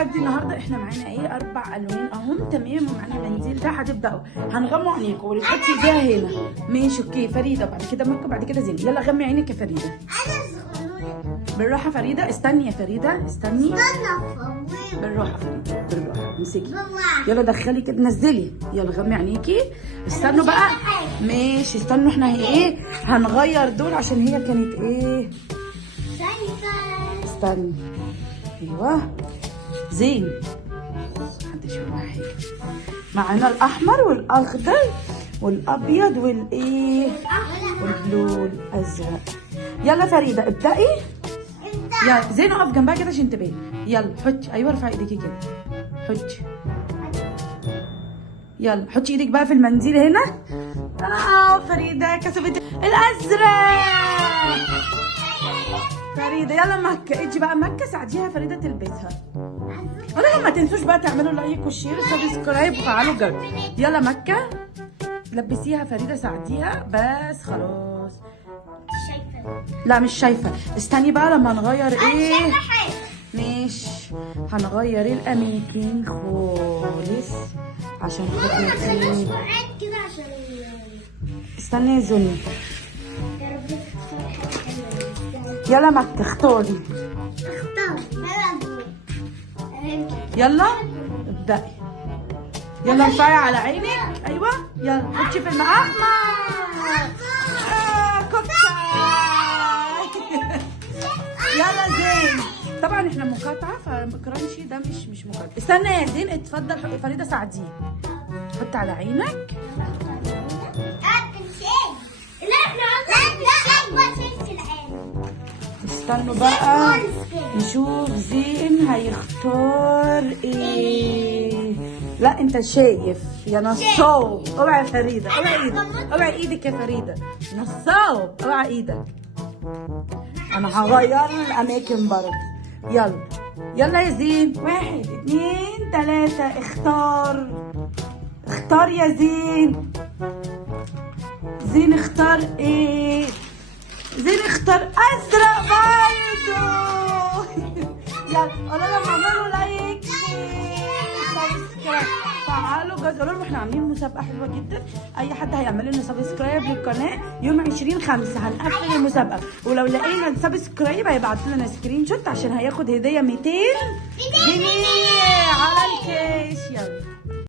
التحدي النهارده احنا معانا ايه 4 الوان اهم تمام، ومعانا المنديل ده. هتبداوا هنغموا عينيكم واللي تحطي ايديها هنا. ماشي اوكي. فريده بعد كده مكه بعد كده زين. يلا غمي عينك يا فريده. بالراحه فريده. استني يا فريده استني. بالراحه فريده بالراحه. امسكي. يلا دخلي كده نزلي. يلا غمي عينيكي. استنوا بقى. ماشي استنوا احنا ايه هنغير دول عشان هي كانت ايه. استني. ايوه زين. محدش يقول معايا حاجه. معانا الاحمر والاخضر والابيض والايه والبلو الازرق. يلا فريده ابدأي. يلا زين اقف جنبها كده عشان تبان. يلا حطي. ايوه ارفعي ايديكي كده. حطي. يلا حطي ايدك بقى في المنديل هنا. فريده كسبت الازرق. فريده يلا مكه. اجي بقى مكه ساعديها فريده تلبسها. ولكن ما تنسوش بقى تعملوا لايك وشير وسبسكرايب وفعلوا الجرس. يلا مكه لبسيها فريده ساعديها. بس خلاص. لا مش شايفه. استني بقى لما نغير ايه. ماشي هنغير الاماكن خالص عشان خاطر استني يا زوني. يلا مكة اختاري. يلا ابدأي. يلا ارفعي على عينك. ايوه يلا حطي في الاحمر. كوكا. يلا زين. طبعا احنا مقاطعه فكرانشي ده مش مقاطعه. استنى يا زين. اتفضل فريده ساعديه. حطي على عينك. استنوا بقى نشوف زين هيختار ايه. لا انت شايف يا نصاب. اوعي يا فريده. اوعي ايدك. اوعي ايدك يا فريده. نصاب. اوعي ايدك. انا هغير الاماكن برضه. يلا يلا يا زين. 1 2 3 اختار. اختار يا زين. زين اختار ايه. زين اختار ازرق برضه. يلا قولوا لهم اعملوا لايك سبسكرايب فعلوا الجرس. قولوا لهم احنا عاملين مسابقه حلوه جدا. اي حد هيعمل لنا سبسكرايب للقناه يوم 20/5 هنقفل المسابقه، ولو لقينا سبسكرايب هيبعت لنا سكرين شوت عشان هياخد هديه 200 جنيه على الكيك.